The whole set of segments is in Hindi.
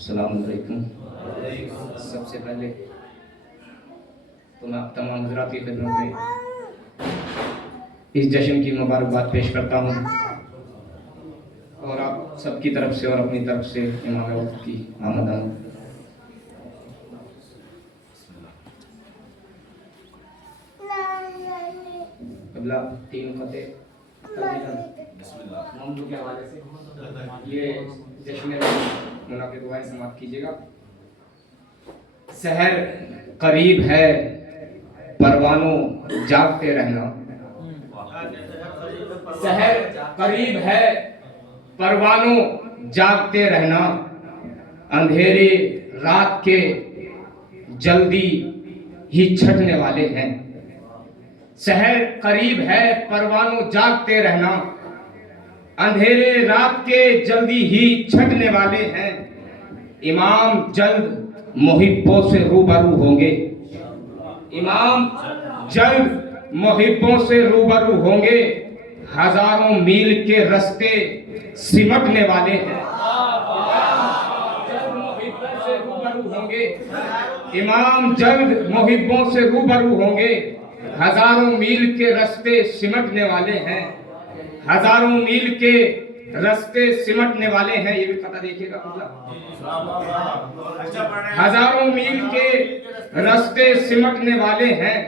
अस्सलाम वालेकुम। सबसे पहले तो मैं आप तमाम हज़रात की खिदमत में इस जश्न की मुबारकबाद पेश करता हूँ और आप सबकी तरफ से और अपनी तरफ से इमाम वक्त की आमद आमद। अगला तीन खते ममदू के हवाले से ये जश्न मुनाक़िद हुआ है, समाप्त कीजिएगा। सहर करीब है परवानों जागते रहना, सहर करीब है परवानों जागते रहना, अंधेरे रात के जल्दी ही छटने वाले हैं। सहर करीब है परवानों जागते रहना, अंधेरे रात के जल्दी ही छटने वाले हैं। इमाम जल्द मुहिब्बों से रूबरू होंगे, इमाम जल्द मुहिब्बों से रूबरू होंगे, हजारों मील के रास्ते सिमटने वाले हैं। जल्द मुहिब्बों से रूबरू होंगे, इमाम जल्द मुहिब्बों से रूबरू होंगे, हजारों मील के रास्ते सिमटने वाले हैं। हजारों मील के रास्ते सिमटने वाले हैं। ये भी पता देखिएगा, हजारों मील के रास्ते सिमटने वाले हैं।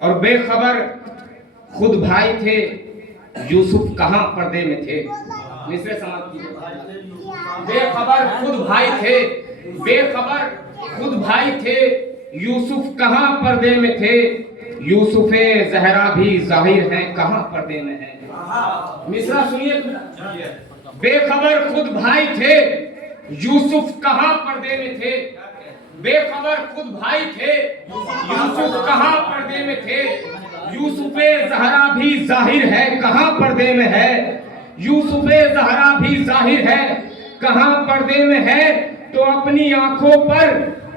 और बेखबर खुद भाई थे, यूसुफ कहां पर्दे में थे। मिसरे समाप्त कीजिए। बेखबर खुद भाई थे, बेखबर खुद भाई थे, यूसुफ कहां पर्दे में थे। यूसुफे ज़हरा भी जाहिर है, कहां पर्दे में है। मिसरा सुनिए, बेखबर खुद भाई थे, यूसुफ कहां पर्दे में थे। बेखबर खुद भाई थे, यूसुफ कहां पर्दे में थे। यूसुफे ज़हरा भी जाहिर है, कहां पर्दे में है। यूसुफे ज़हरा भी जाहिर है, कहां पर्दे में है। तो अपनी आंखों पर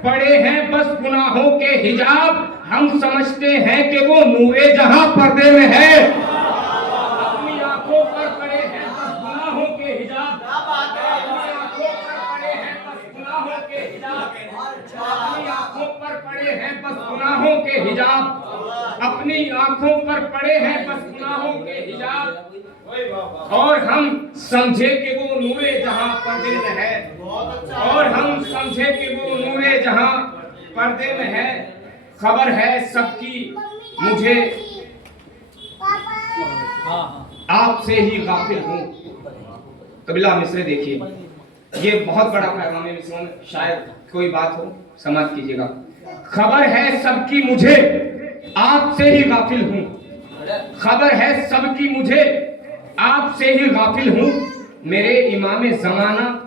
पड़े हैं बस गुनाहों के हिजाब, हम समझते हैं कि वो नूरे जहां पर्दे में है। अपनी आंखों पर पड़े हैं बस गुनाहों के हिजाब, अपनी आंखों पर पड़े हैं बस गुनाहों के हिजाब, अपनी आंखों पर पड़े हैं बस गुनाहों के हिजाब, अपनी आंखों पर पड़े हैं बस गुनाहों के हिजाब। और हम समझे कि वो नूरे जहां पर्दे में है, और हम समझे कि वो नूरे जहां पर्दे में है। खबर है सबकी मुझे आपसे ही गाफिल हूँ। कबीला मिसरे देखिए, ये बहुत बड़ा पैगाम है मिसरों में, शायद कोई बात हो, समाप्त कीजिएगा। खबर है सबकी मुझे आपसे ही गाफिल हूँ, खबर है सबकी मुझे आपसे ही गाफिल हूँ। मेरे इमाम ज़माना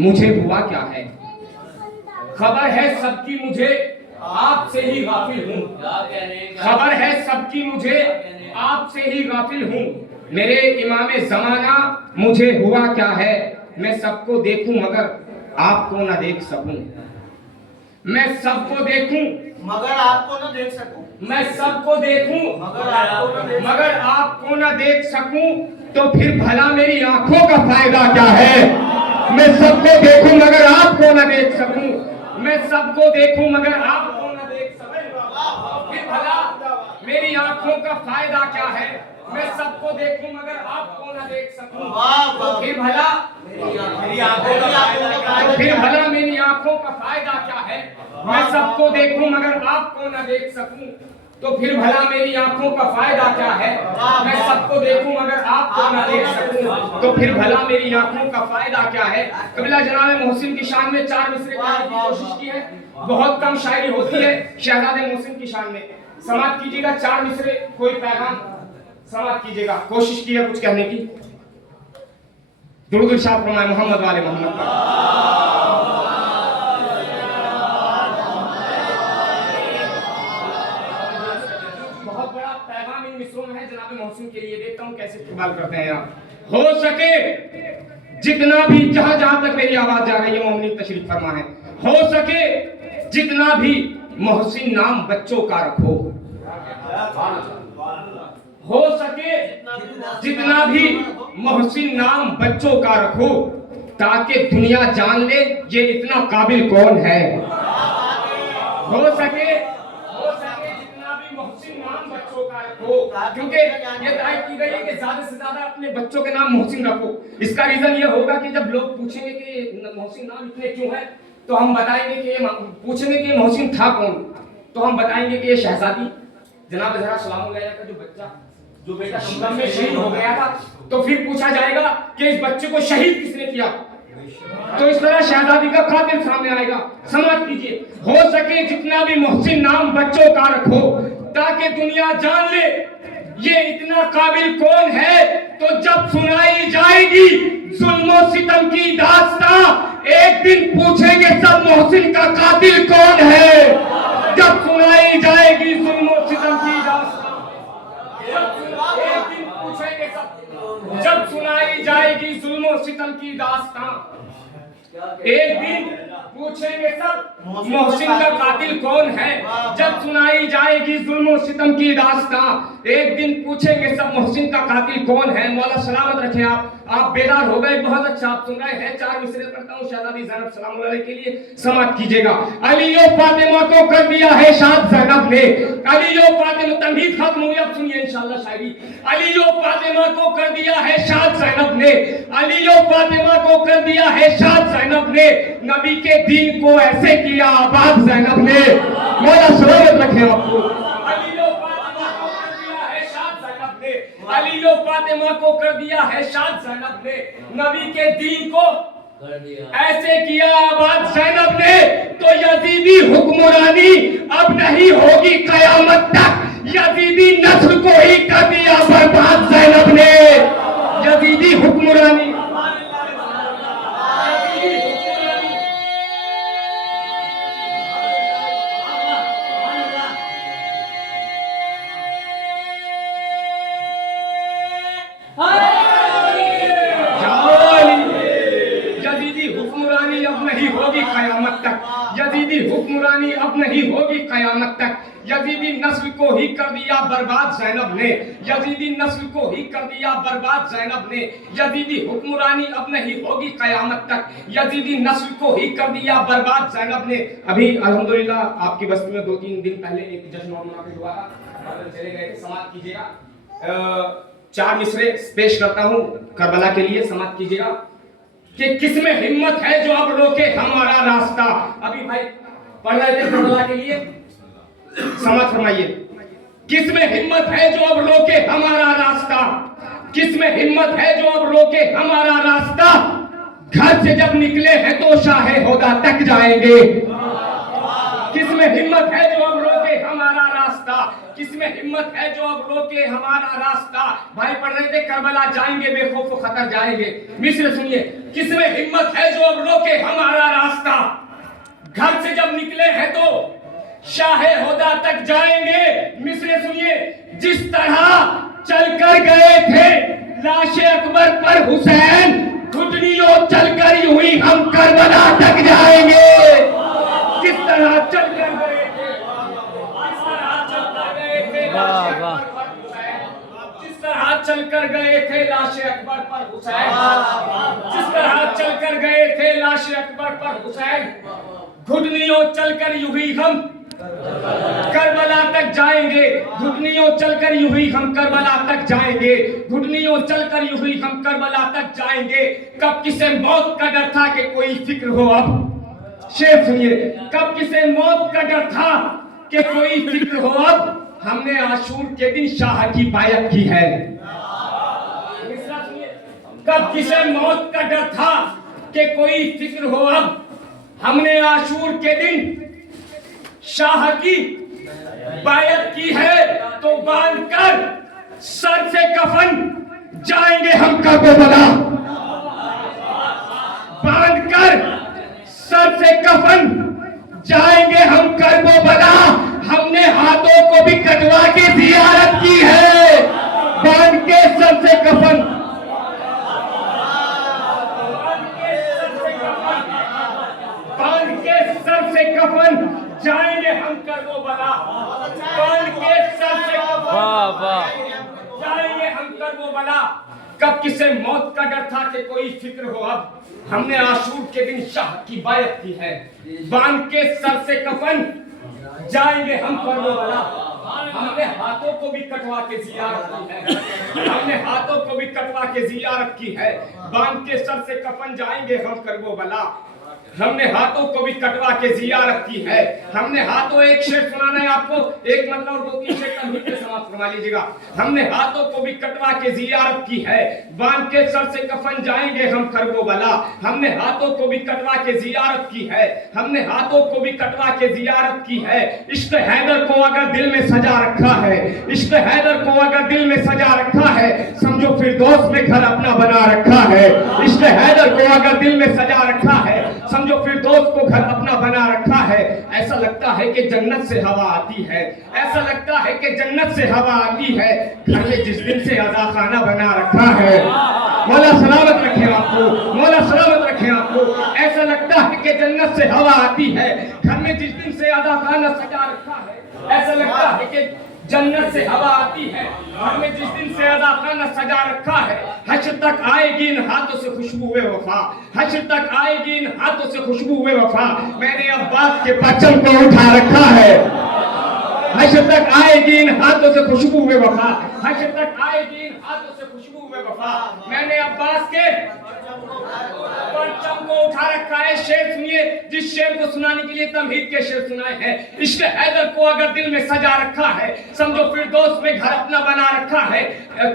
मुझे हुआ क्या है। खबर है सबकी मुझे आपसे ही गाफिल हूँ, खबर है सबकी मुझे आपसे ही गाफिल हूँ। मेरे इमाम ज़माना मुझे हुआ क्या है। मैं सबको देखूं मगर आपको ना देख सकूं, मैं सबको देखूं मगर आपको ना देख सकूं, मैं सबको देखूं मगर आपको ना देख सकूं। तो फिर भला मेरी आंखों का फायदा क्या है। मैं सबको देखूं मगर आपको ना देख सकूं, मैं सबको देखूं मगर आपको ना देख सकूं। फिर भला मेरी आंखों का फायदा क्या है। मैं सबको देखूं मगर आपको ना देख सकूं। तो फिर भला मेरी आंखों का फायदा क्या है। मैं सबको देखूं मगर आपको ना देख सकूं। तो फिर भला मेरी आंखों का फायदा क्या है। मैं सबको देखूं मगर आपको ना देख सकूं। तो फिर भला मेरी आंखों का फायदा क्या है। कबीला जनाब मोहसिन की शान में 4 मिसरे गाने की कोशिश की है। बहुत कम शायरी होती है शहजादे मोहसिन की शान में। समाप्त कीजिएगा 4 मिसरे, कोई पैगाम समाप्त कीजिएगा। कोशिश की है कुछ कहने की। दुरूद इरशाद फरमाए मोहम्मद वाले मोहम्मद पर। जनाब मोहसिन के लिए देखता हूं कैसे इस्तेमाल करते हैं आप। हो सके जितना भी जहां जहां तक मेरी आवाज जा रही है मोमिन तशरीफ फरमा है। हो सके जितना भी मोहसिन नाम बच्चों का रखो, हो सके जितना भी मोहसिन नाम बच्चों का रखो। ताकि दुनिया जान ले ये इतना काबिल कौन है। हो सके जितना भी मोहसिन नाम बच्चों का रखो, क्योंकि ये तय की गई है कि ज्यादा से ज्यादा अपने बच्चों के नाम मोहसिन रखो। इसका रीजन ये होगा कि जब लोग पूछेंगे कि मोहसिन नाम इतने क्यों है, तो हम बताएंगे कि ये पूछेंगे कि मोहसिन था कौन, तो हम बताएंगे कि ये शहजादी जनाब ज़हरा सलामुल्लाह अलैहा का जो बेटा शुरम में शहीद हो गया था। तो फिर पूछा जाएगा कि इस बच्चे को शहीद किसने किया, तो इस तरह शहजादी का कातिल सामने आएगा। समझ कीजिए, हो सके जितना भी मोहसिन नाम बच्चों का रखो ताकि दुनिया जान ले ये इतना काबिल कौन है। तो जब सुनाई जाएगी जुल्म और सितम की दास्तां, एक दिन पूछेंगे सब मोहसिन का कातिल कौन है। जब सुनाई जाएगी जुल्म और सितम की दास्तां, एक दिन पूछेंगे सब, जब सुनाई जाएगी जुल्म और सितम की दास्तां, एक दिन पूछेंगे सब मोहसिन का कातिल कौन है। जब सुनाई जाएगी जुल्म और सितम की दास्तां, एक दिन पूछेंगे सब मोहसिन का कातिल कौन है। मौला सलामत रखे आप बेदार हो गए, बहुत अच्छा आप सुन रहे हैं। 4 मिसरे पढ़ता हूँ शहजादी ज़ैनब सलामुल्लाह अलैहा के लिए, समाप्त कीजिएगा। अली फातिमा को कर दिया है शाद ज़ैनब ने, अली फातिमा तमहीद खत्म हुई, अब सुनिए इंशाअल्लाह शायरी। अली फातिमा को कर दिया है शाद ज़ैनब ने, अली फातिमा को कर दिया है शाद ज़ैनब ने, नबी के दीन को ऐसे किया आबाद ज़ैनब ने। मौला सलामत रखे आपको। अली फातिमा को कर दिया है शाद ज़ैनब ने, नबी के दीन को ऐसे किया आबाद ज़ैनब ने। तो यजीदी हुक्मरानी अब नहीं होगी कयामत तक, यजीदी नस्ल को ही कर दिया बर्बाद ज़ैनब ने। यजीदी हुक्मरानी अब नहीं होगी कयामत तक, यजीदी हुक्मरानी अब नहीं होगी कयामत तक। यजीदी नस्ल को ही कर दिया बर्बाद ज़ैनब ने, यजीदी नस्ल को ही कर दिया बर्बाद ज़ैनब ने। यजीदी हुक्मरानी अब नहीं होगी कयामत तक, यजीदी नस्ल को ही कर दिया बर्बाद ज़ैनब ने। अभी अल्हम्दुलिल्लाह आपकी बस्ती में 2-3 दिन पहले एक जश्न और मना के हुआ था, चले गए, समाप्त कीजिएगा। 4 मिसरे पेश करता हूँ करबला के लिए, समाप्त कीजिएगा। कि किसमें हिम्मत है जो अब रोके हमारा रास्ता। अभी भाई पढ़ रहे थे करबला के लिए, समाप्त फरमाइए। किसमें हिम्मत है जो अब रोके हमारा रास्ता, किसमें हिम्मत है जो अब रोके हमारा रास्ता, घर से जब निकले हैं तो शाहे होदा तक जाएंगे। किसमें हिम्मत है जो अब रोके हमारा रास्ता, किसमें हिम्मत है जो अब रोके हमारा रास्ता। भाई पढ़ रहे थे करबला जाएंगे बेखौफ खतर जाएंगे। मिस्र सुनिए, किसमें हिम्मत है जो अब रोके हमारा रास्ता, घर से जब निकले हैं तो शाहे होदा तक जाएंगे। मिस्र सुनिए, जिस तरह चलकर गए थे लाशे अकबर पर हुसैन, घुटनियों चलकर यूं ही हम करबला तक जाएंगे। जिस तरह चलकर गए थे, जिस तरह चलकर गए थे लाशे अकबर पर हुसैन, जिस तरह चलकर गए थे लाशे अकबर पर हुसैन, जिस तरह चलकर गए थे लाशे अकबर पर हुसैन, घुटनियों चलकर यूं ही हम करबला तक जाएंगे। घुटनियों चलकर यूं ही हम करबला तक जाएंगे, घुटनियों चलकर यूं ही हम करबला तक जाएंगे। कब किसे मौत का डर था कि कोई फिक्र हो अब, शेर सुनिए, कब किसे मौत का डर था कि कोई फिक्र हो अब, हमने आशूर के दिन शाह की बायत की है। कब किसे मौत का डर था कि कोई फिक्र हो अब, हमने आशूर के दिन शाह की बायत की है। तो बांधकर सर से कफन जाएंगे हम करबला, बांधकर सर से कफन जाएंगे हम करबला। हमने हाथों को भी कटवा के जियारत की है, बांध के सर से कफन, बांध के सर से कफन जाएंगे हम करबला, बांध के सर से कफन जाएंगे हम करबला। कब किसे मौत का डर था कि कोई फिक्र हो अब। हमने आशूर के दिन शाह की बायत की है, बांध के सर से कफन जाएंगे हम करबला। हमने हाथों को भी कटवा के जियारत की है, हमने हाथों को भी कटवा के जियारत की है, बांध के सर से कफन जाएंगे हम करबला। हमने हाथों को भी कटवा के जियारत की है, हमने हाथों, एक शेर सुनाना है आपको, एक मतलब और 2-3 शेर तमहीद के समाप्त फरमा लीजिएगा। हमने हाथों को भी कटवा के जियारत की है, बांध के सर से कफन जाएंगे हम करबला। हमने हाथों को भी कटवा के जियारत की है, हमने हाथों को भी कटवा के जियारत की है। इश्क हैदर को अगर दिल में सजा रखा है, इश्क हैदर को अगर दिल में सजा रखा है, समझो फिरदौस में घर अपना बना रखा है। इश्क हैदर को अगर दिल में सजा रखा है, जो फिरदौस को घर अपना बना रखा है। ऐसा लगता है कि जन्नत से हवा आती है, ऐसा लगता है कि जन्नत से हवा आती है। घर में जिस दिन से अदा खाना बना रखा है, मौला सलामत रखे आपको, मौला सलामत रखे आपको। ऐसा लगता है कि जन्नत से हवा आती है, घर में जिस दिन से अदा खाना सजा रखा है। ऐसा लगता है कि जन्नत से हवा आती है, हमें जिस दिन से अदा खाना सजा रखा है। हश्र तक आएगी इन हाथों से खुशबू वफा, हश्र तक आएगी इन हाथों से खुशबू वफा। मैंने अब्बास के परचम को उठा रखा है, हश्र तक आएगी इन हाथों से खुशबू वफा, हश्र तक आएगी इन हाथों से खुशबू वफा। मैंने अब्बास के परचम को उठा रखा है। शेर सुनिए, जिस शेर को सुनाने के लिए तमहीद के शेर सुनाए हैं। इश्क हैदर को अगर दिल में सजा रखा है, समझो फिरदौस में घर अपना बना रखा है,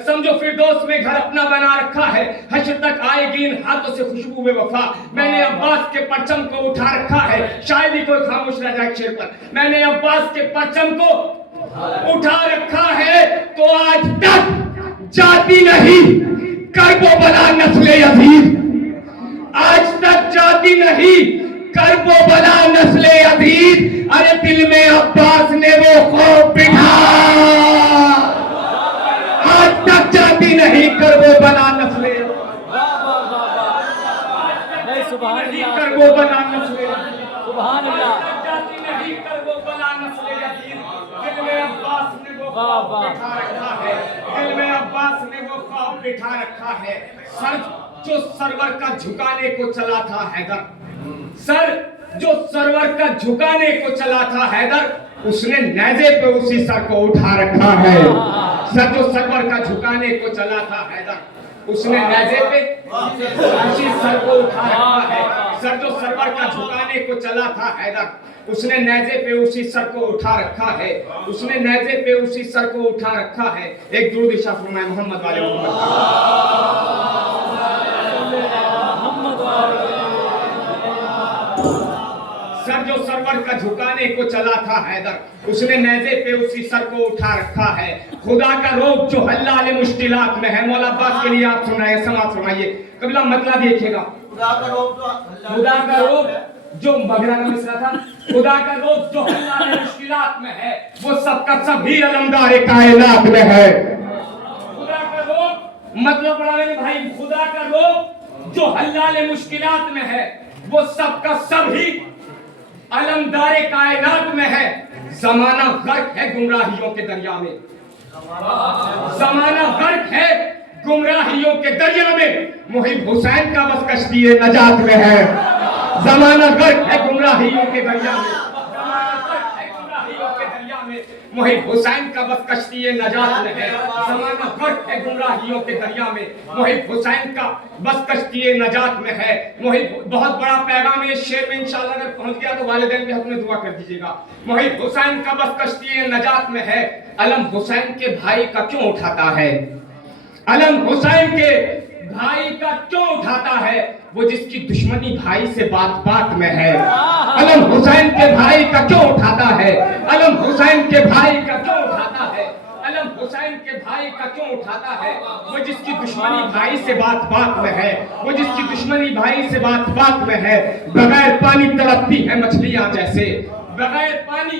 समझो फिरदौस में घर अपना बना रखा है। हश्र तक आएगी इन हाथों से खुशबू वफा। मैंने अब्बास के परचम को उठा रखा है, शायद ही कोई खामोश रह जाए शेर पर। मैंने अब्बास के परचम को उठा रखा है, तो आज तक जाती नहीं करबला नस्ले यजीद, आज तक जाती नहीं करबला नस्ले यजीद। अरे दिल में अब्बास ने वो खौफ बिठा, आज तक जाती नहीं करबला नस्ले, करबला नस्ले, जाती नहीं करबला नस्ले यजीद। दिल में अब्बास ने वो खौफ बिठा रखा है, दिल में अब्बास ने वो खौफ बिठा रखा है। सर जो सरवर का झुकाने को चला था हैदर, सर जो सरवर का झुकाने को चला था हैदर, उसने नेज़े पे उसी सर को उठा रखा है। सर जो सरवर का झुकाने को चला था हैदर, उसने नेज़े पे उसी सर को उठा रखा है। सर जो सरवर का झुकाने को चला था हैदर, उसने नेज़े पे उसी सर को उठा रखा है, उसने नेज़े पे उसी सर को उठा रखा है। एक दुरूद इरशाद फरमाए मोहम्मद वाले मोहम्मद। सर जो सरवर का झुकाने को चला था हैदर, उसने नेज़े पे उसी सर को उठा रखा है। खुदा का रोब जो हल्लाल मुश्किलात में है। मौला अब्बास के लिए आप सुनाए, समाप्त फरमाइए। कबीला मतलब देखिएगा, खुदा का रोब जो बगरा का मिसरा था, खुदा का रोब जो हल्लाल मुश्किलात में है, वो सबका सभी अलमदार कायनात में है। खुदा का रोब मतलब बड़ा मेरे भाई, खुदा का रोब जो हल्लाल मुश्किलात में है, वो सबका सभी अलमदार कायनात में है। जमाना गर्क है गुमराहियों के दरिया में, जमाना गर्क है गुमराहियों के दरिया में। मुहिब हुसैन का बस कश्ती नजात में है। जमाना गर्क है गुमराहियों के दरिया में, जमाना गर्क है गुमराहियों के दरिया में। मुहिब हुसैन का बस कश्ती नजात में है। जमाना गर्क है गुमराहियों के दरिया में, मुहिब हुसैन का बस कश्ती नजात में है। मुहिब, बहुत बड़ा पैगाम है। शेर में इंशाअल्लाह अगर पहुंच गया तो वालिदैन के हक में दुआ कर दीजिएगा। मुहिब हुसैन का बस कश्ती नजात में है। अलम हुसैन के भाई का क्यों उठाता है, अलम हुसैन के भाई का क्यों उठाता है, वो जिसकी दुश्मनी भाई से बात बात में है। अलम हुसैन के भाई का क्यों उठाता है, अलम हुसैन के भाई का क्यों उठाता है, अलम हुसैन के भाई का क्यों उठाता है, वो जिसकी दुश्मनी भाई से बात बात में है, वो जिसकी दुश्मनी भाई से बात बात में है। बगैर पानी तड़पती है मछलियां जैसे, बगैर पानी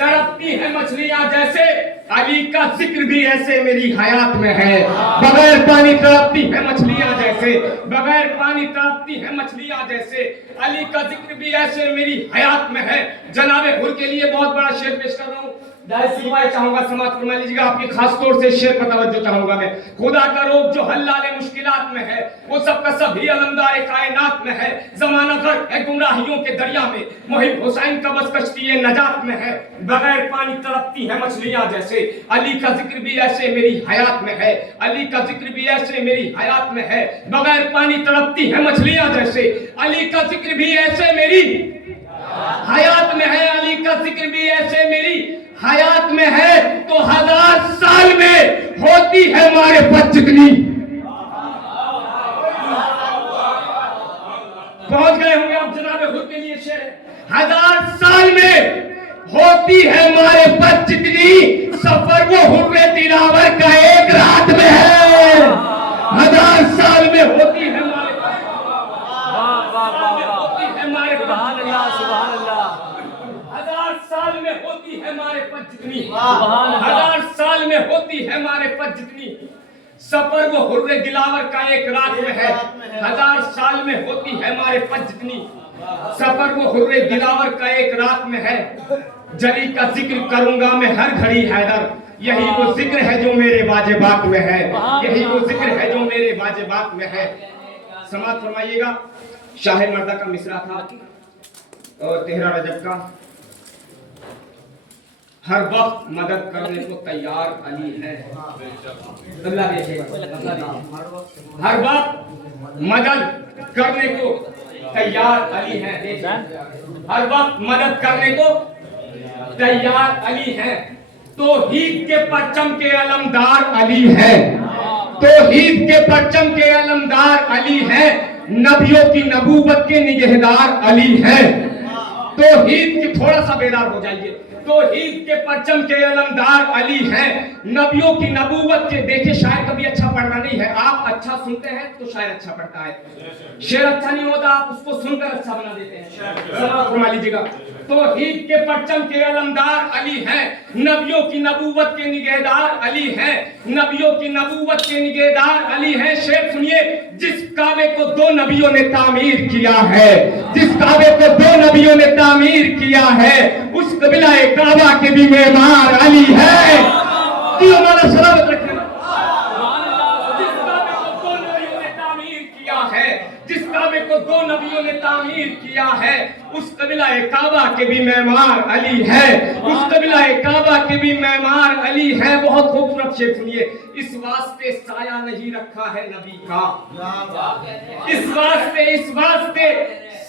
तड़पती है मछलियां जैसे। अली का जिक्र भी ऐसे मेरी हयात में है। बगैर पानी तड़पती है मछलियां जैसे, बगैर पानी तड़पती है मछलियां जैसे। अली का जिक्र भी ऐसे मेरी हयात में है। जनाबे हुर के लिए बहुत बड़ा शेर पेश कर रहा हूँ। जाहिर सी बात चाहूंगा समाज फरमा लीजिएगा, आपकी खास तौर से शेर पर तवज्जो चाहूंगा मैं। खुदा का रोग जो हल्लाले मुश्किलात में है, वो सबका सभी अलमदार कायनात में है। जमाना गर्क है गुमराहियों के दरिया में, मुहिब हुसैन का बस कश्ती नजात में है। बगैर पानी तड़पती है मछलियां जैसे, अली का जिक्र भी ऐसे मेरी हयात में है। अली का जिक्र भी ऐसे मेरी हयात में है। बगैर पानी तड़पती है मछलियां जैसे, अली का जिक्र भी ऐसे मेरी हयात में है। अली का जिक्र भी ऐसे मेरी हयात में है। तो 1000 साल में होती है मारिफत जितनी। पहुंच गए होंगे आप जनाब खुद के लिए शेर है। 1000 साल में होती है मारिफत जितनी, सफर वो हुर्रे दिलावर का एक रात में है। 1000 साल में होती है जितनी, 1000 साल में होती है मारिफत जितनी, सफर वो हुर्रे दिलावर का एक रात में है। 1000 साल में होती है मारिफत जितनी, सफर वो हुर्रे दिलावर का एक रात में है। जली का जिक्र करूंगा मैं हर घड़ी हैदर, यही वो जिक्र है जो मेरे वाजिबात में है। यही वो जिक्र है जो मेरे वाजिबात में है। समाज फरमाइएगा। शाह मर्दा का मिसरा था और 13 रजब का। हर वक्त मदद करने को तैयार अली है। हर वक्त मदद करने को तैयार अली है। हर वक्त मदद करने को तैयार अली है। तौहीद के परचम के अलमदार अली है। तौहीद के परचम के अलमदार अली है। नबियों की नबूवत के निगहदार अली है। तौहीद की, थोड़ा सा बेदार हो जाइए। तौहीद के परचम के अलमदार अली हैं। नबियों की नबूवत के, देखिए शायर कभी अच्छा पढ़ना नहीं है। आप अच्छा सुनते हैं तो शायर अच्छा पढ़ता है। शेर अच्छा नहीं होता, आप उसको सुनकर अच्छा बना देते हैं। समाज फरमा लीजिएगा। तौहीद के परचम के अलमदार अली हैं। नबियों की नबूवत के निगहदार अली हैं। नबियों की नबूवत के निगहदार अली हैं। शेर सुनिए। जिस काबे को 2 नबियों ने तामीर किया है, जिस काबे को 2 नबियों ने तामीर किया है, उस कबीला काबा के भी मेहमान अली है। जी हमारा सलामत रखना। जिस काबे को 2 नबियों ने तामीर किया है, जिस काबे को 2 नबियों ने तामीर किया है, उस कबीला काबा के भी मेहमान अली है। उस कबीला काबा के भी मेहमान अली है। बहुत खूबसूरत शेर सुनिए। इस वास्ते साया नहीं रखा है नबी का, इस वास्ते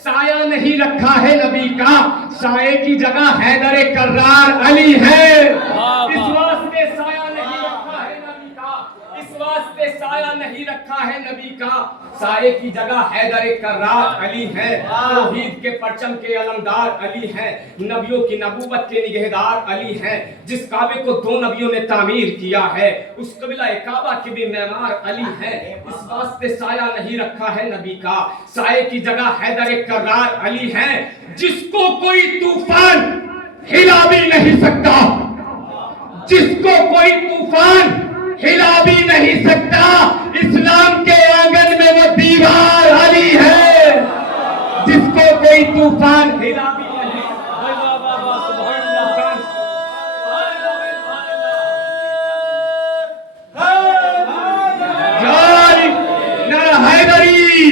साया नहीं रखा है नबी का, साये की जगह हैदर कर्रार अली है। इस वास्ते साया नहीं रखा है नबी का, इस वास्ते साया नहीं रखा है नबी का, साये की जगह हैदर कर्रार अली है। तौहीद के परचम के अलमदार अली हैं। नबियों की नबूवत के निगहदार अली हैं। जिस काबे को 2 नबियों ने तामीर किया है, उस कबीला काबा के भी मेहमान अली हैं। इस वास्ते साया नहीं रखा है नबी का, साये की जगह हैदर कर्रार अली हैं। जिसको कोई तूफान हिला भी नहीं सकता, जिसको कोई तूफान हिला भी नहीं सकता, इस्लाम के आंगन में वो दीवार अली है। जिसको कोई तूफान हिला भी नहीं हैदरी,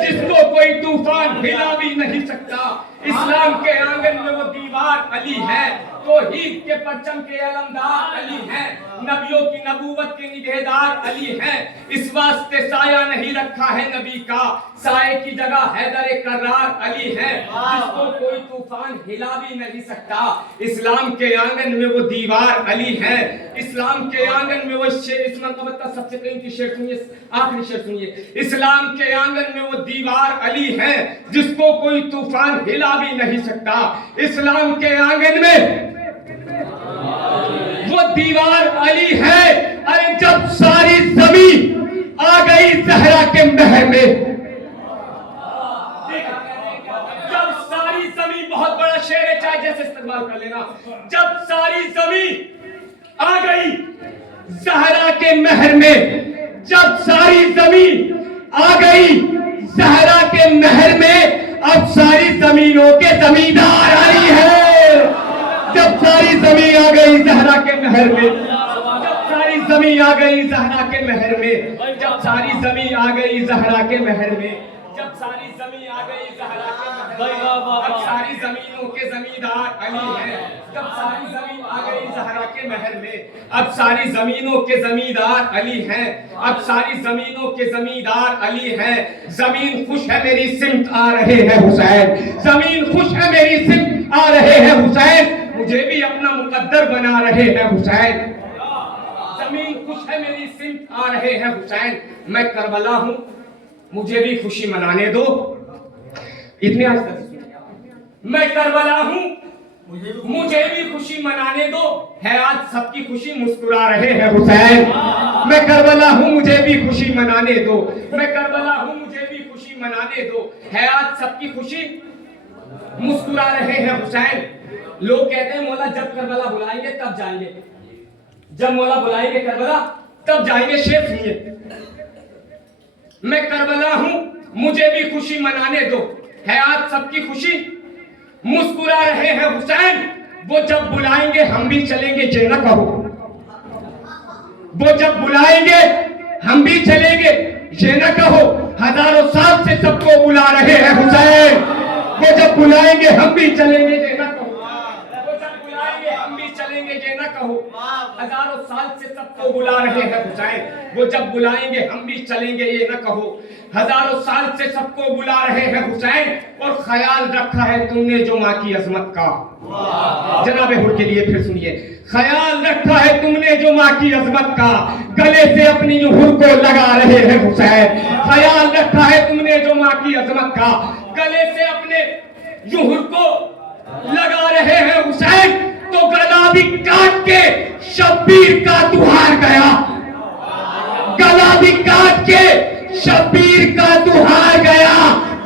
जिसको कोई तूफान हिला भी नहीं सकता, इस्लाम के आंगन में वो दीवार अली है। तौहीद के परचम के अलमदार अली हैं। नबियों की नबूवत के निगहदार अली हैं। इस वास्ते साया नहीं रखा है नबी का, साये की जगह हैदर कर्रार अली है। जिसको कोई तूफान हिला भी नहीं सकता, इस्लाम के आंगन में वो दीवार अली है। इस्लाम के आंगन में वो शेर, इस मरतबा का सबसे कीमती शेर सुनिए, आखिरी शेर सुनिए। इस्लाम के आंगन में वो दीवार अली है, जिसको कोई तूफान हिला भी नहीं सकता, इस्लाम के आंगन में वो दीवार अली है। अरे जब सारी जमीन आ गई ज़हरा के महर में, जब सारी जमीन, बहुत बड़ा शेर है, चाहे जैसे इस्तेमाल कर लेना। जब सारी जमीन आ गई ज़हरा के महर में, जब सारी जमीन आ गई ज़हरा के महर में, अब सारी जमीनों के जमींदार अली है। जब सारी सारी जमीन आ गई जहरा के महल में, जब सारी जमीन आ गई जहरा के महल में, जब सारी जमीन आ गई जहरा के महल में, जब सारी जमीन आ गई जहरा के महल में, अब सारी जमीनों के जमींदार अली हैं। जब सारी जमीन आ गई जहरा के महल में, अब सारी जमीनों के जमींदार अली हैं। अब सारी जमीनों के जमींदार अली हैं। जमीन खुश है मेरी सिमत आ रहे हैं हुसैन, जमीन खुश है मेरी सिमत आ रहे हैं हुसैन, मुझे भी अपना मुकद्दर बना रहे हैं हुसैन। जमीन खुश है मेरी सिमत आ रहे हैं हुसैन, मैं करबला हूं मुझे भी खुशी मनाने दो। इतने आज तक मैं करबला हूं मुझे भी खुशी मनाने दो, है आज सबकी खुशी मुस्कुरा रहे हैं हुसैन। मैं करबला हूं मुझे भी खुशी मनाने दो, मैं करबला हूं मुझे भी खुशी मनाने दो, है आज सबकी खुशी मुस्कुरा रहे हैं हुसैन। लोग कहते हैं मौला जब करबला बुलाएंगे तब जाएंगे, जब मौला बुलाएंगे करबला तब जाएंगे। शेर सुनिए, मैं करबला हूं मुझे भी खुशी मनाने दो, है आज सबकी खुशी मुस्कुरा रहे हैं हुसैन। वो जब बुलाएंगे हम भी चलेंगे ये ना कहो, वो जब बुलाएंगे हम भी चलेंगे ये ना कहो, हजारों साल से सबको बुला रहे हैं हुसैन। वो जब बुलाएंगे हम भी चलेंगे ये ना कहो, वो जब बुलाएंगे हम भी चलेंगे ये ना कहो, हजारों साल से सबको बुला रहे हैं हुसैन। वो जब बुलाएंगे हम भी चलेंगे ये ना कहो, हजारों साल से सबको बुला रहे हैं हुसैन। और ख्याल रखा है तुमने जो माँ की अजमत का, जनाबे हुर के लिए फिर सुनिए, ख्याल रखा है तुमने जो माँ की अजमत का, गले से अपनी हुर को लगा रहे हैं हुसैन। ख्याल रखा है तुमने जो माँ की अजमत का, गले से अपने हुर को लगा रहे हैं हुसैन। तो गला भी काट के शब्बीर का तू हार गया, गला भी काट के शब्बीर का तू हार गया।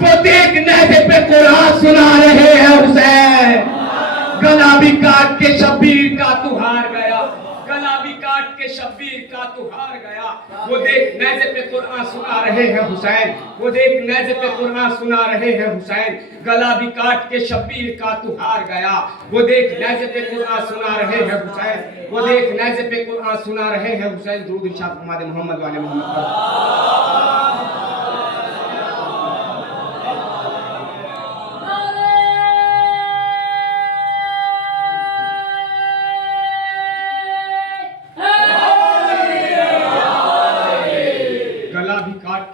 वो देख नेज़े पे कुरान सुना रहे हैं हुसैन, गला भी काट के शब्बीर का तू हार गया, गला भी काट के शब्बीर का तू हार गया। वो देख नेज़े पे कुरान सुना रहे हैं हुसैन, वो देख नेज़े पे कुरान सुना रहे हैं हुसैन, गला भी काट के शब्बीर का तू हार गया। वो देख नेज़े पे कुरान सुना रहे हैं हुसैन, वो देख नेज़े पे कुरान सुना रहे हैं हुसैन। दुरूद इरशाद फरमा मोहम्मद वाले मोहम्मद।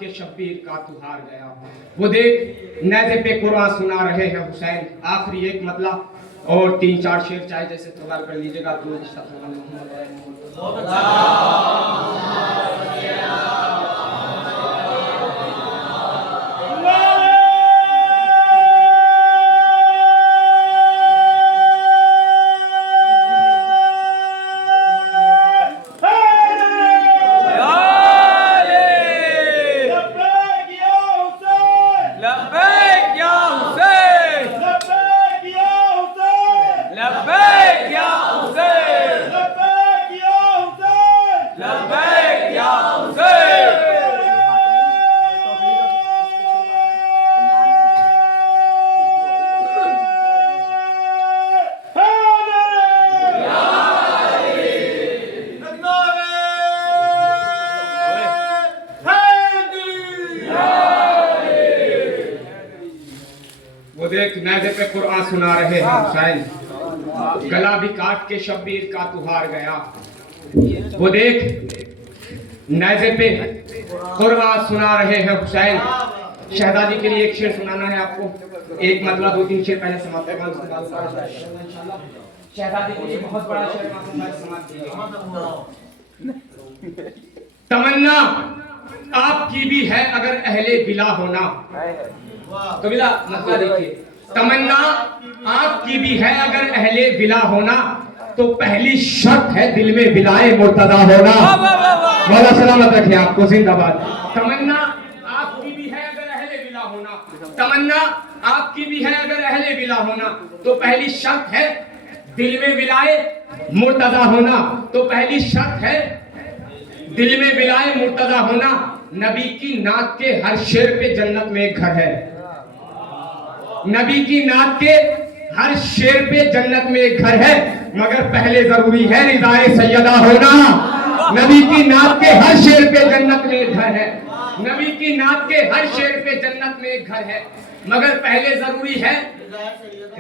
के शब्बीर का तू हार गया। वो देख नेज़े पे कुरान सुना रहे हैं हुसैन। आखिरी एक मतलब और 3-4 शेर चाहे जैसे तैयार कर लीजिएगा। नेज़े पे कुरान सुना रहे हैं हुसैन, गला भी काट के शब्बीर का तू हार गया। वो देख नेज़े पे कुरान सुना रहे हैं हुसैन। शहजादी के लिए एक शेर सुनाना है आपको, एक मतलब 2-3 शेर पहले समाप्त करना, उसके बाद शहजादी के लिए बहुत बड़ा शेर समाप्त कीजिएगा। तमन्ना आपकी भी है अगर अहले बिला होना। तो बिला मतलब देखिए, तमन्ना आपकी भी है अगर अहले बिला होना, तो पहली शर्त है दिल में बिलाए मुर्तजा होना। मौला सलामत रखे आपको, जिंदाबाद। तमन्ना आपकी भी है अगर अहले बिला होना, तमन्ना आपकी भी है अगर अहले बिला होना, तो पहली शर्त है दिल में बिलाए मुर्तजा होना। तो पहली शर्त है दिल में बिलाए मुर्तजा होना। नबी की नात के हर शेर पे जन्नत में एक घर है, नबी की नात के हर शेर पे जन्नत में एक घर है, मगर पहले जरूरी है रिजाए सैयदा होना। नबी की नात के हर शेर पे जन्नत में एक घर है, नबी की नात के हर शेर पे जन्नत में एक घर है, मगर पहले जरूरी है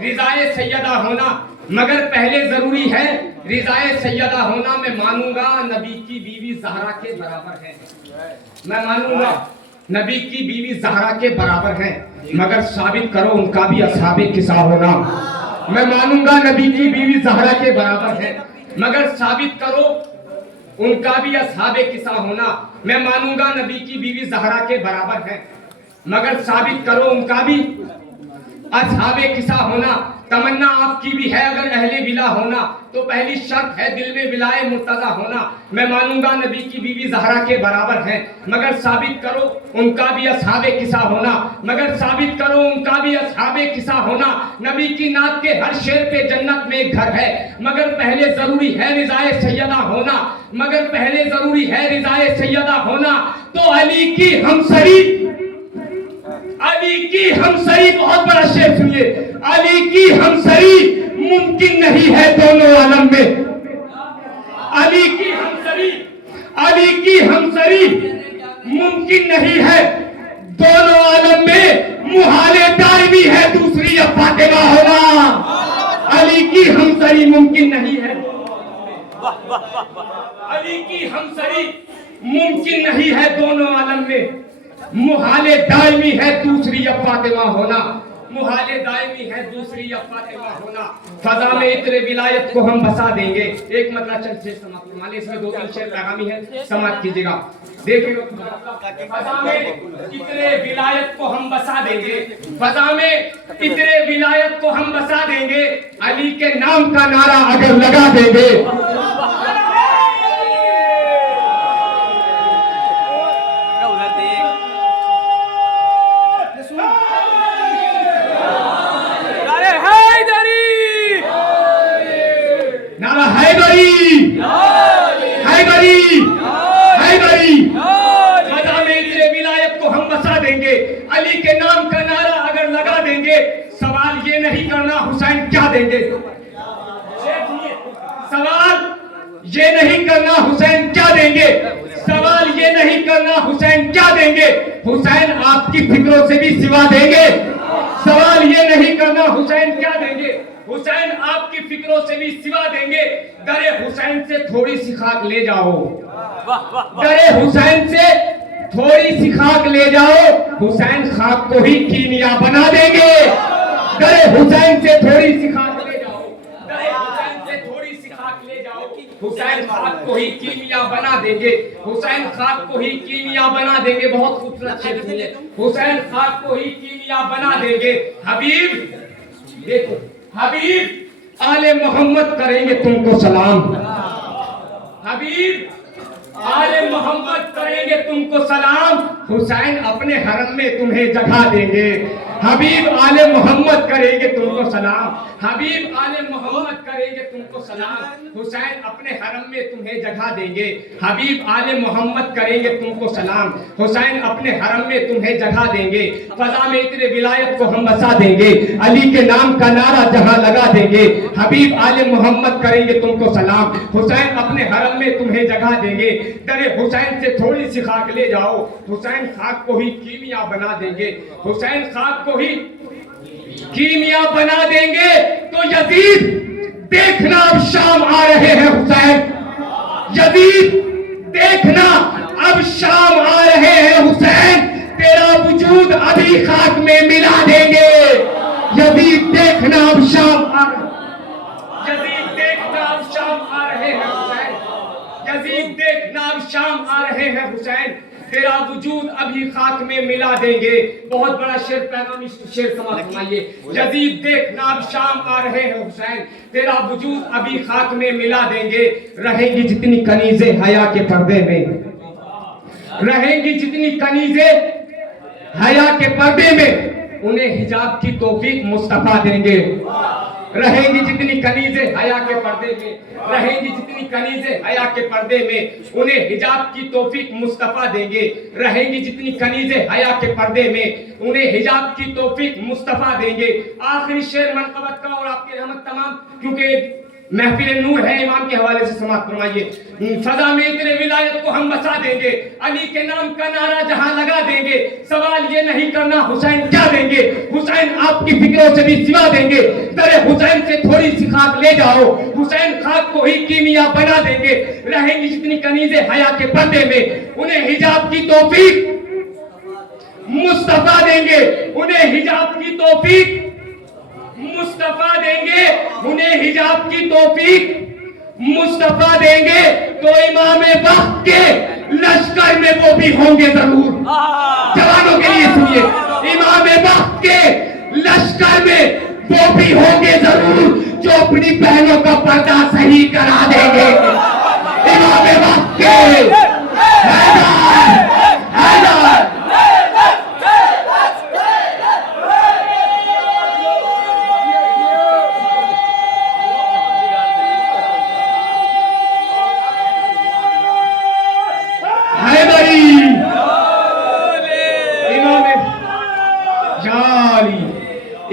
रिजाए सैयदा होना। मगर पहले जरूरी है रिजाए सैयदा होना। मैं मानूंगा नबी की बीवी ज़हरा के बराबर है, मैं मानूंगा नबी की बीवी ज़हरा के बराबर है, मगर साबित करो उनका भी असहाबे किसा होना। मैं मानूंगा नबी की बीवी ज़हरा के बराबर है, मगर साबित करो उनका भी असहाबे किसा होना। मैं मानूंगा नबी की बीवी ज़हरा के बराबर है, मगर साबित करो उनका भी असहाबे किसा होना। तमन्ना आपकी भी है अगर अहले विला होना, तो पहली शर्त है दिल में विलाए मुर्तजा होना। मैं मानूंगा नबी की बीवी ज़हरा के बराबर है, मगर साबित करो उनका भी असहाबे किसा होना, मगर साबित करो उनका भी असहाबे किसा होना। नबी की नात के हर शेर पे जन्नत में एक घर है, मगर पहले जरूरी है रिजाए सैयदा होना, मगर पहले जरूरी है रिजाए सैयदा होना। तो अली की हमसरी, अली की हमसरी, बहुत बड़ा शेर सुनिए, अली की हमसरी मुमकिन नहीं है दोनों आलम में। अली की हमसरी, अली की हमसरी मुमकिन नहीं है दोनों आलम में, मुहाले दायमी है दूसरी या फातिमा होना। अली की हमसरी मुमकिन नहीं है, अली की हमसरी मुमकिन नहीं है दोनों आलम में, मुहाले दायमी है दूसरी या फातिमा होना, मुहाले दायमी है दूसरी या फातिमा होना। फजा में इतने विलायत को हम बसा देंगे। एक मतलब चल शेर समाप्त मान लीजिए, इसमें 2-3 शेर लगामी है, समाप्त कीजिएगा। देखिए फजा में इतने विलायत को हम बसा देंगे, फजा में इतने विलायत को हम बसा देंगे, अली के नाम का नारा अगर लगा देंगे। अली के नाम का नारा अगर लगा देंगे, सवाल ये नहीं करना हुसैन क्या देंगे, सवाल ये नहीं करना हुसैन क्या देंगे, सवाल ये नहीं करना हुसैन क्या देंगे, हुसैन आपकी फिक्रों से भी सिवा देंगे। सवाल ये नहीं करना हुसैन क्या देंगे, हुसैन आपकी फिक्रों से भी सिवा देंगे। डरे हुसैन से थोड़ी सी खाक ले जाओ, डरे हुसैन से थोड़ी सी खाक ले जाओ, हुसैन खाक को ही कीमिया बना देंगे। डरे हुसैन से थोड़ी सी खाक ले जाओ, डरे हुसैन से थोड़ी सी खाक ले जाओ, हुसैन खाक को ही कीमिया बना देंगे, हुसैन खाक को ही कीमिया बना देंगे। बहुत खूबसूरत शेर सुनिए, हुसैन खाक को ही कीमिया बना देंगे। हबीब देखो, हबीब आले मोहम्मद करेंगे तुमको सलाम, हबीब आले मोहम्मद करेंगे तुमको सलाम, हुसैन अपने हरम में तुम्हें जगह देंगे। हबीब आले मोहम्मद करेंगे तुमको सलाम, हबीब आले मोहम्मद करेंगे तुमको सलाम, हुसैन अपने हरम में तुम्हें जगह देंगे। हबीब आले मोहम्मद करेंगे तुमको सलाम, हुसैन अपने हरम में तुम्हें जगह देंगे। फजा में इतने विलायत को हम बसा देंगे, अली के नाम का नारा जहां लगा देंगे। हबीब आले मोहम्मद करेंगे तुमको सलाम, हुसैन अपने हरम में तुम्हें जगह देंगे। डरे हुसैन से थोड़ी सी खाक ले जाओ, हुसैन खाक को ही कीमिया बना देंगे, हुसैन खाक को ही कीमिया बना देंगे। तो यजीद देखना अब शाम आ रहे हैं हुसैन, यजीद देखना अब शाम आ रहे हैं हुसैन, तेरा वजूद अभी खाक में मिला देंगे। यजीद देखना अब शाम आ रहे, यजीद देखना अब शाम आ रहे हैं हुसैन, यजीद देखना अब शाम आ रहे हैं हुसैन, तेरा वजूद अभी खाक में मिला देंगे। बहुत बड़ा शेर, पैगाम शेर समाप्त फरमाइए। यजीद देखना अब शाम आ रहे हैं हुसैन, तेरा वजूद अभी खाक में मिला देंगे। रहेंगी जितनी कनीजे हया के पर्दे में, रहेंगी जितनी कनीजे हया के पर्दे में, उन्हें हिजाब की तौफीक मुस्तफा देंगे। रहेंगी जितनी कनीज़े हया के पर्दे में, रहेंगी जितनी कनीज़े हया के पर्दे में, उन्हें हिजाब की तौफीक मुस्तफा देंगे। रहेंगी जितनी कनीज़े हया के पर्दे में, उन्हें हिजाब की तौफीक मुस्तफा देंगे। आखिरी शेर मनक़बत का और आपकी रहमत तमाम, क्योंकि महफिल नूर है, इमाम के हवाले से समाप्त फरमाइए। फजा में तेरे विलायत को हम बसा देंगे, अली के नाम का नारा जहां लगा देंगे। सवाल ये नहीं करना हुसैन क्या देंगे, हुसैन आपकी फिक्रों से भी सिवा देंगे। दरे हुसैन से थोड़ी सी खाक ले जाओ, हुसैन खाक को ही कीमिया बना देंगे। रहेंगी जितनी कनीज़े हया के पर्दे में, उन्हें हिजाब की तौफीक मुस्तफा देंगे, उन्हें हिजाब की तौफीक मुस्तफा देंगे, उन्हें हिजाब की तौफीक मुस्तफा देंगे। तो इमाम वक्त के लश्कर में वो भी होंगे जरूर। जवानों के लिए सुनिए, इमाम वक्त के लश्कर में वो भी होंगे जरूर, जो अपनी बहनों का पर्दा सही करा देंगे। इमाम वक्त के हैदर, हैदर।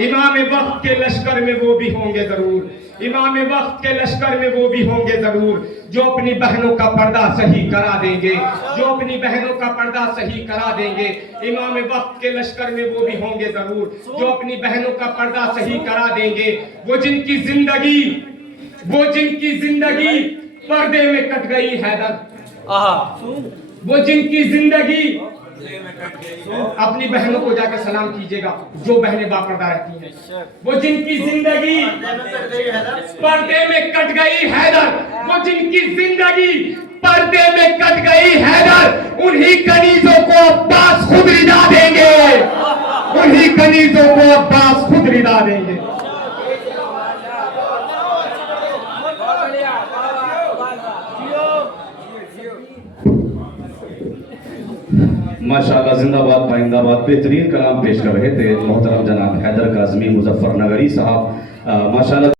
इमाम वक्त के लश्कर में वो भी होंगे जरूर, इमाम वक्त के लश्कर में वो भी होंगे जरूर, जो अपनी बहनों का पर्दा सही करा देंगे, जो अपनी बहनों का पर्दा सही करा देंगे। इमाम वक्त के लश्कर में वो भी होंगे जरूर, जो अपनी बहनों का पर्दा सही करा देंगे। वो जिनकी जिंदगी पर्दे में कट गई हैदर, वो जिनकी जिंदगी, अपनी बहनों को जाकर सलाम कीजिएगा जो बहनें बापर्दा रहती हैं। वो जिनकी जिंदगी पर्दे में कट गई हैदर, वो जिनकी जिंदगी पर्दे में कट गई हैदर, उन्हीं कनीजों को अब्बास खुद रिदा देंगे, उन्हीं कनीजों को अब्बास खुद रिदा देंगे। माशाअल्लाह, जिंदाबाद पाइंदाबाद। बेहतरीन कलाम पेश कर रहे थे मोहतरम जनाब हैदर काज़मी मुजफ्फर नगरी साहब। माशाअल्लाह।